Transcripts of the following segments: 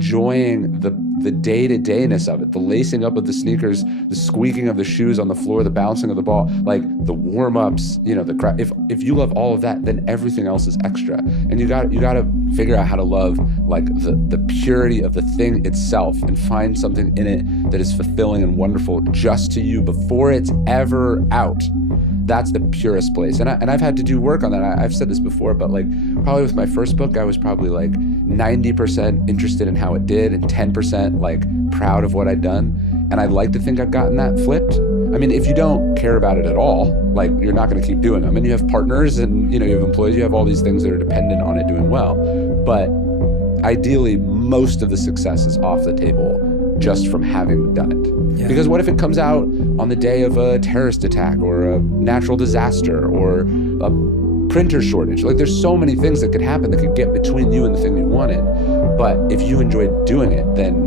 enjoying the day-to-dayness of it, the lacing up of the sneakers, the squeaking of the shoes on the floor, the bouncing of the ball, like the warm-ups, if you love all of that, then everything else is extra. And you got to figure out how to love like the purity of the thing itself and find something in it that is fulfilling and wonderful just to you before it's ever out. That's the purest place. And I've had to do work on that. I've said this before, but like probably with my first book, I was probably like 90% interested in how it did and 10% like proud of what I'd done. And I'd like to think I've gotten that flipped. I mean, if you don't care about it at all, like you're not going to keep doing them. And you have partners and you have employees, you have all these things that are dependent on it doing well. But ideally, most of the success is off the table just from having done it. Yeah. Because what if it comes out on the day of a terrorist attack or a natural disaster or a printer shortage? Like there's so many things that could happen that could get between you and the thing you wanted. But if you enjoyed doing it, then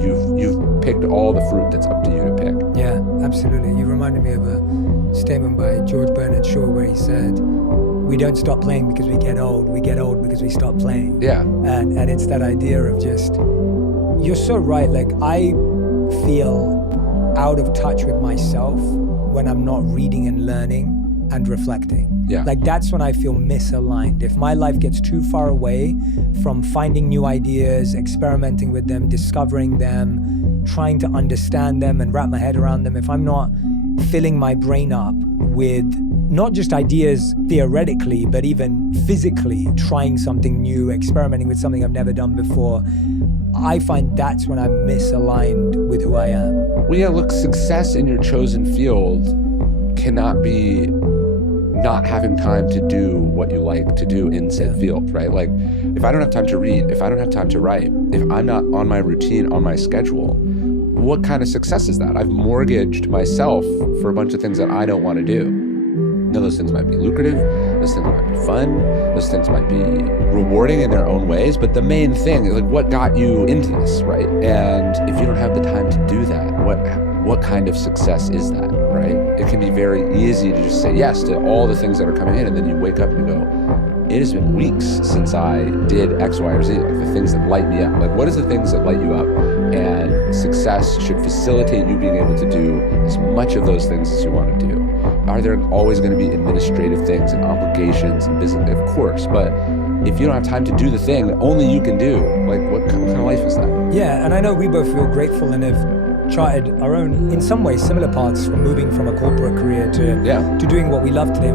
you've picked all the fruit that's up to you to pick. Yeah, absolutely. You reminded me of a statement by George Bernard Shaw where he said, we don't stop playing because we get old. We get old because we stop playing. Yeah. And it's that idea of just, you're so right. Like I feel out of touch with myself when I'm not reading and learning and reflecting. Yeah. Like that's when I feel misaligned. If my life gets too far away from finding new ideas, experimenting with them, discovering them, trying to understand them and wrap my head around them, if I'm not filling my brain up with not just ideas theoretically, but even physically trying something new, experimenting with something I've never done before, I find that's when I'm misaligned with who I am. Well, yeah, look, success in your chosen field cannot be not having time to do what you like to do in said field, right? Like, if I don't have time to read, if I don't have time to write, if I'm not on my routine, on my schedule, what kind of success is that? I've mortgaged myself for a bunch of things that I don't want to do. Now, those things might be lucrative, those things might be fun, those things might be rewarding in their own ways, but the main thing is like what got you into this, right? And if you don't have the time to do that, what kind of success is that, right? It can be very easy to just say yes to all the things that are coming in, and then you wake up and you go, it has been weeks since I did X, Y, or Z, like the things that light me up. Like, what is the things that light you up? And success should facilitate you being able to do as much of those things as you want to do. Are there always going to be administrative things and obligations and business? Of course, but if you don't have time to do the thing that only you can do, like what kind of life is that? Yeah, and I know we both feel grateful and have charted our own, in some ways, similar paths from moving from a corporate career to doing what we love today.